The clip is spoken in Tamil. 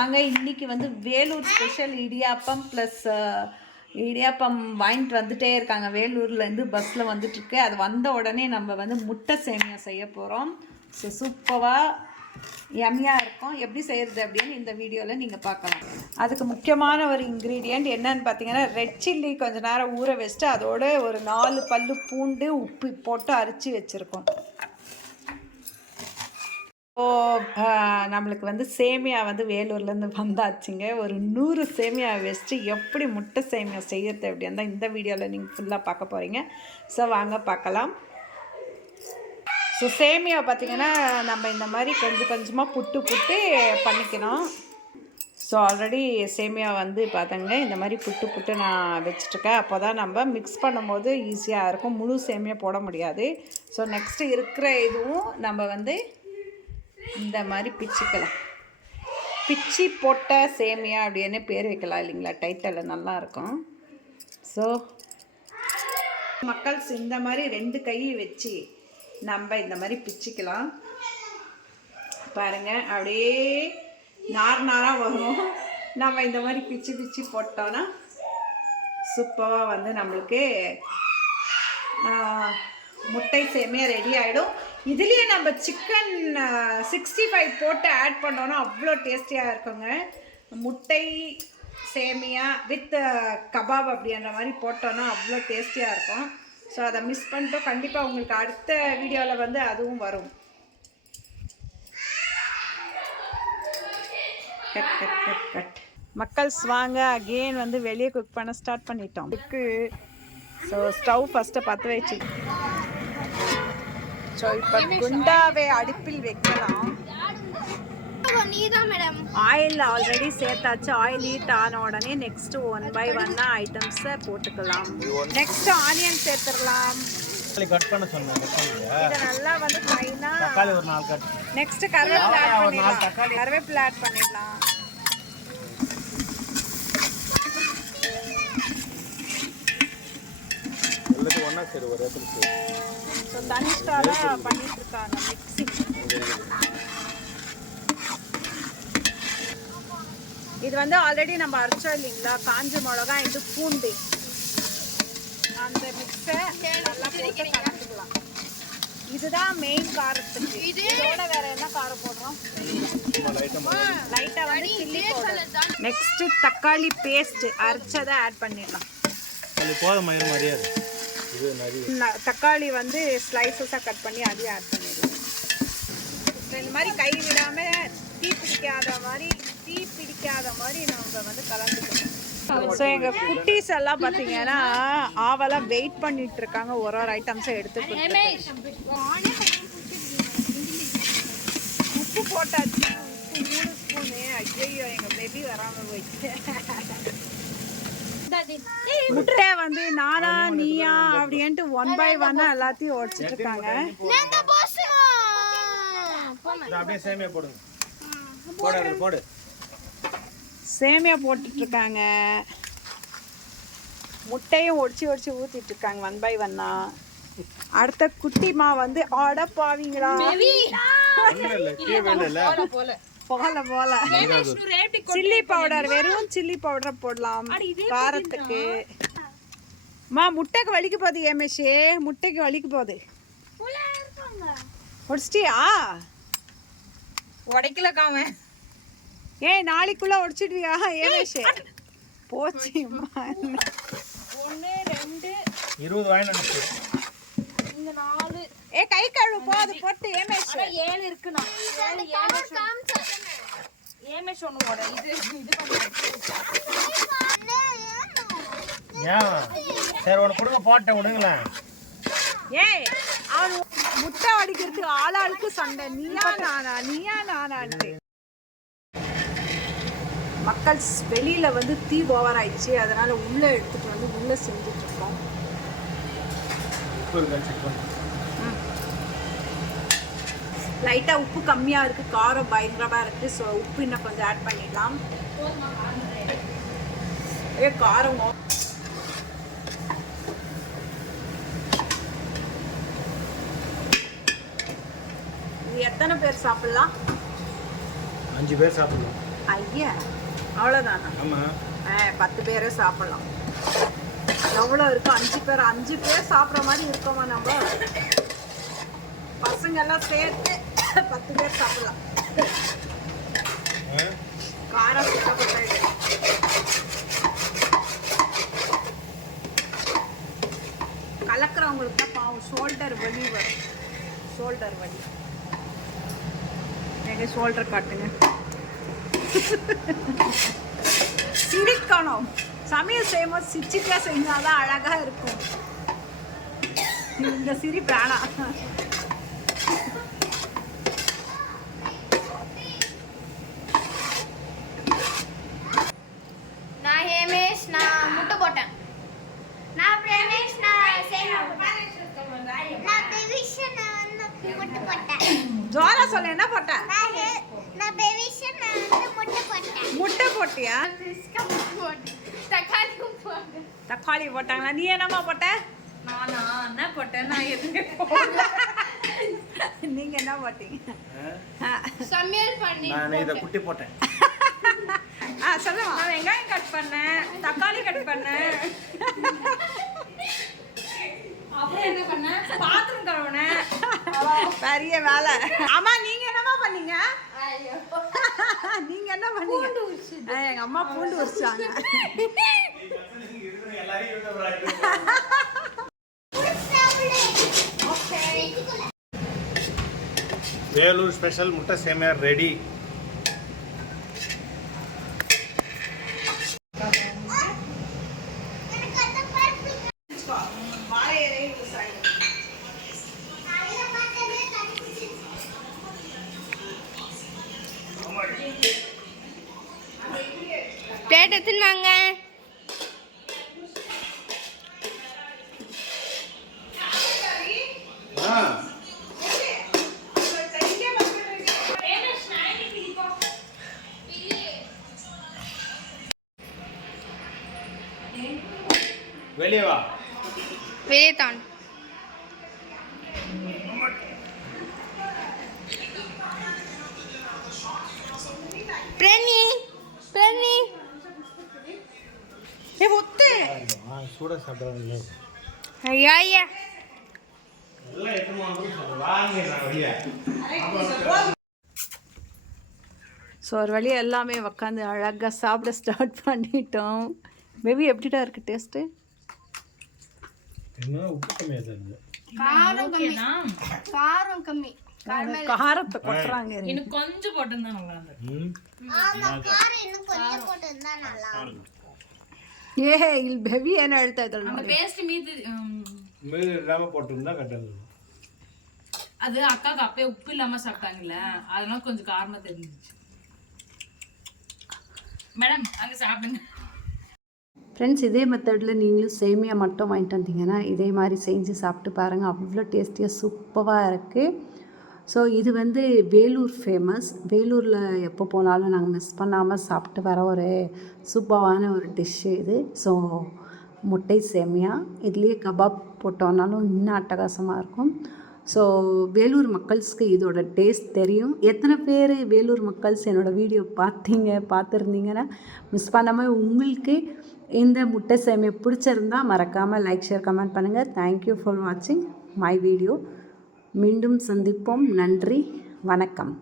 வாங்க இன்றைக்கி வந்து வேலூர் ஸ்பெஷல் இடியாப்பம் ப்ளஸ் இடியாப்பம் வாங்கிட்டு வந்துகிட்டே இருக்காங்க. வேலூர்லேருந்து பஸ்ஸில் வந்துட்டுருக்கு. அது வந்த உடனே நம்ம வந்து முட்டை சேமியா செய்ய போகிறோம். ஸோ சூப்பராக யம்மியாக இருக்கும். எப்படி செய்கிறது அப்படின்னு இந்த வீடியோவில் நீங்கள் பார்க்கலாம். அதுக்கு முக்கியமான ஒரு இன்க்ரீடியண்ட் என்னன்னு பார்த்தீங்கன்னா, ரெட் சில்லி கொஞ்சம் நேரம் ஊற வச்சுட்டு அதோட ஒரு 4 பல்லு பூண்டு உப்பு போட்டு அரைச்சி வச்சுருக்கோம். நம்மளுக்கு வந்து சேமியா வந்து வேலூர்லேருந்து வந்தாச்சுங்க. ஒரு 100 சேமியா வச்சுட்டு எப்படி முட்டை சேமியா செய்யறது அப்படின்னு தான் இந்த வீடியோவில் நீங்கள் ஃபுல்லாக பார்க்க போகிறீங்க. ஸோ வாங்க பார்க்கலாம். ஸோ சேமியா பார்த்திங்கன்னா நம்ம இந்த மாதிரி கொஞ்சம் கொஞ்சமாக புட்டு பண்ணிக்கணும். ஸோ ஆல்ரெடி சேமியா வந்து பார்த்தங்க இந்த மாதிரி புட்டு நான் வச்சுட்ருக்கேன். அப்போ தான் நம்ம மிக்ஸ் பண்ணும்போது ஈஸியாக இருக்கும். முழு சேமியா போட முடியாது. ஸோ நெக்ஸ்ட்டு இருக்கிற இதுவும் நம்ம வந்து இந்த மாதிரி பிச்சுக்கலாம். பிச்சி போட்ட சேமியா அப்படின்னு பேர் வைக்கலாம் இல்லைங்களா, டைட்டில் நல்லாயிருக்கும். ஸோ மக்கள்ஸ் இந்த மாதிரி 2 கை வச்சு நம்ம இந்த மாதிரி பிச்சுக்கலாம். பாருங்கள் அப்படியே நாராக வரும். நம்ம இந்த மாதிரி பிச்சு போட்டோன்னா சூப்பராக வந்து நம்மளுக்கு முட்டை சேமியா ரெடி ஆகிடும். இதுலேயே நம்ம சிக்கன் 65 போட்டு ஆட் பண்ணோன்னா அவ்வளோ டேஸ்டியாக இருக்குங்க. முட்டை சேமியா வித் கபாப் அப்படின்ற மாதிரி போட்டோன்னா அவ்வளோ டேஸ்டியாக இருக்கும். ஸோ அதை மிஸ் பண்ணிட்டோம். கண்டிப்பாக உங்களுக்கு அடுத்த வீடியோவில் வந்து அதுவும் வரும். கட் மக்கள்ஸ் வாங்க அகெயின் வந்து வெளியே குக் பண்ண ஸ்டார்ட் பண்ணிட்டோம். ஸோ ஸ்டவ் ஃபஸ்ட்டு பற்ற வச்சு ஸோ இப்போ குண்டாவை அடுப்பில் வைக்கலாம். ஆயில் ஆல்ரெடி சேர்த்தாச்சு. ஆயில் ஹீட் ஆன உடனே நெக்ஸ்ட் 1 by 1 ஐட்டம்ஸை போட்டுக்கலாம். நெக்ஸ்ட் ஆனியன் சேர்த்துடலாம். இதை நல்லா வந்து ஃபைனாக நெக்ஸ்ட் கருவேப்பிலை ஆட் பண்ணிடலாம். ஸோ தனிஷ்டாக பண்ணிட்டு இருக்காங்க மிக்சிங். இது வந்து ஆல்ரெடி நம்ம அரைச்சோம் இல்லைங்களா, காஞ்ச மிளகா இது பூண்டு அந்த மிக்ஸை நல்லா போட்டு கலந்துக்கலாம். இதுதான் மெயின் காரத்துக்கு. இதோட வேற என்ன காரம் போடுறோம்? லைட்டாக வந்து சில்லி பவுடர். நெக்ஸ்ட் தக்காளி பேஸ்ட் அரைச்சதை ஆட் பண்ணிடலாம். தக்காளி வந்து ஸ்லைசஸாக கட் பண்ணி அதையும் ஆட் பண்ணிடலாம். இந்த மாதிரி கை விடாமல் தீ பிடிக்காத மாதிரி நம்ம வந்து கலந்துக்கணும். ஸோ எங்கள் குட்டீஸ் எல்லாம் பார்த்தீங்கன்னா ஆவெல்லாம் வெயிட் பண்ணிட்டு இருக்காங்க. ஒரு ஐட்டம்ஸை எடுத்து உப்பு போட்டாச்சு. உப்பு 3 ஸ்பூனு. ஐயோ எங்கள் பேபி வராமல் போயிடுச்சு. முட்டை வந்து நானா நீயா அப்படின்ட்டு 1 by 1 எல்லாத்தையும் உடைச்சிட்டு இருக்காங்க. சேமியா போட்டுட்டு இருக்காங்க. முட்டையும் ஒடிச்சு ஊத்திட்டு இருக்காங்க 1 by 1. அடுத்த குட்டிமா வந்து ஆட பாவீங்களா போல சில்லி பவுடர், வெறும் சில்லி பவுடர் போடலாம் காரத்துக்கு. முட்டைக்கு வலிக்க போகுது. ஏமேஷே முட்டைக்கு வலிக்க போகுது. உடைச்சிட்டியா? உடைக்கலக்காம நாளைக்குள்ள உடைச்சிடுவியா ஏமேஷே? போச்சு 1 2 20 வாங்கிட்டு இந்த 4 கை கழுவு போது போட்டு ஏமேஷ் 7 இருக்குனா 7 ஏமேஷ் ஒன்னு போட. இது சரி ஒன்னு கொடுங்க போட்ட விடுங்களே. அவன் முட்டை அடிக்கிறதுக்கு ஆளாளுக்கு சண்டை. நீயா நானான்ட்டு. மக்கள் வெளியில வந்து தீ ஓவர் ஆயிடுச்சு. அதனால உள்ள எடுத்துட்டு வந்து உள்ள செஞ்சுட்டு இருக்கோம். லைட்டாக உப்பு கம்மியாக இருக்குது, காரம் பயங்கரமாக இருக்குது. ஸோ உப்பு இன்னும் கொஞ்சம் ஆட் பண்ணிடலாம். காரம் எத்தனை பேர் சாப்பிடலாம்? 5 பேர் சாப்பிடலாம். ஐயா அவ்வளோதானா? ஆமாம். 10 பேரே சாப்பிட்லாம். எவ்வளோ இருக்கும்? 5 பேர் சாப்பிட்ற மாதிரி இருக்கோமா நம்ம? பசங்கெல்லாம் சேர்த்து 10 பேர் சாப்பிடலாம். காரம் சுத்தப்பட்டு கலக்கிறவங்களுக்கு தான் பாவம் ஷோல்டர் வலி வரும். ஷோல்டர் வலி. எங்க ஷோல்டர் காட்டுங்க. சிரிக்கணும். சமையல் செய்யும்போது சிரிச்சிட்டே செஞ்சாதான் அழகா இருக்கும். இந்த சிரிப்பு வேணாம். நான் ஹேமேஷ், நான் முட்டை போட்டேன். நான் பிரமேஷ், நான் சேமியா போட்டேன். நான் பெவிஷ், நான் முட்டை போட்டேன். ஜோரா சொல்ல, என்ன போட்ட? நான் பெவிஷ், நான் முட்டை போட்டேன். முட்டை போட்டியா? கிறிஸ்கா முட்டை போட்டேன். தக்காளி போட்டேன். தக்காளி போட்டாங்களா? நீ என்னம்மா போட்ட? நானா என்ன போட்டேன்? நான் எதுவுமே போடல. நீங்க என்ன போட்டீங்க? சமையல் பண்ணி நான் இதை குட்டி போட்டேன். சொல்லுமா. நான் வெங்காயம் கட் பண்ணேன், தக்காளி கட் பண்ணேன், அப்புறம் என்ன பண்ணேன்? பாத்திரம் கழுவுனேன். பெரிய வேலை. ஆமா, நீங்க என்னமா பண்ணீங்க? நீங்க என்ன பண்ணீங்க? எங்க அம்மா பூண்டு உரிச்சாங்க. வேலூர் ஸ்பெஷல் முட்டை சேமியா ரெடி. பிளேட் எடுத்துன்னு வாங்க. வெளியே வா. வெளியே தான். பிரேமி பிரேமி சூட சாப்பிட்றாங்க. ஐயா ஐயா எல்லாம் எத்தனை வாங்க வெளியே. ஸோ ஒரு வழியா எல்லாமே உக்காந்து அழகாக சாப்பிட ஸ்டார்ட் பண்ணிட்டோம். பேபி எப்படிடா இருக்கு டேஸ்ட்டு? என்ன உப்பு கம்மியாக தருது. காரம் கம்மி. காரம் கம்மி. காரத்தை கொட்டுறாங்க. இன்னும் கொஞ்சம் போட்டிருந்தா நல்லா இருந்தது. ஆமா, காரம் இன்னும் கொஞ்சம் போட்டிருந்தா நல்லா இருக்கும். ಇಲ್ಲಿ ಬೇಬಿ ಏನು ಹೇಳ್ತಾ ಇದ್ದಾಳೆ நம்ம ನೋಡಿ. பேஸ்ட் மீது மீது இல்லாமல் போட்டிருந்தா கட்டாது. அது அக்காக்கு அப்பயே உப்பு இல்லாம சாப்பிட்டாங்கல்ல, அதனால கொஞ்சம் காரமா தெரிஞ்சிச்சு. மேடம் அங்க சாப்பிடுங்க. ஃப்ரெண்ட்ஸ், இதே மெத்தடில் நீங்களும் சேமியா மட்டும் வாங்கிட்டு வந்தீங்கன்னா இதே மாதிரி செஞ்சு சாப்பிட்டு பாருங்கள். அவ்வளோ டேஸ்டியாக சூப்பராக இருக்குது. ஸோ இது வந்து வேலூர் ஃபேமஸ். வேலூரில் எப்போ போனாலும் நாங்கள் மிஸ் பண்ணாமல் சாப்பிட்டு வர ஒரு சூப்பரான ஒரு டிஷ்ஷு இது. ஸோ முட்டை சேமியா, இதுலேயே கபாப் போட்டோன்னாலும் இன்னும் அட்டகாசமாக இருக்கும். ஸோ வேலூர் மக்கள்ஸ்க்கு இதோட டேஸ்ட் தெரியும். எத்தனை பேர் வேலூர் மக்கள்ஸ் என்னோடய வீடியோ பார்த்துருந்தீங்கன்னா மிஸ் பண்ணாமல் உங்களுக்கு இந்த முட்டை சேமியா பிடிச்சிருந்தால் மறக்காமல் லைக், ஷேர், கமெண்ட் பண்ணுங்கள். தேங்க்யூ ஃபார் வாட்சிங் மை வீடியோ. மீண்டும் சந்திப்போம். நன்றி, வணக்கம்.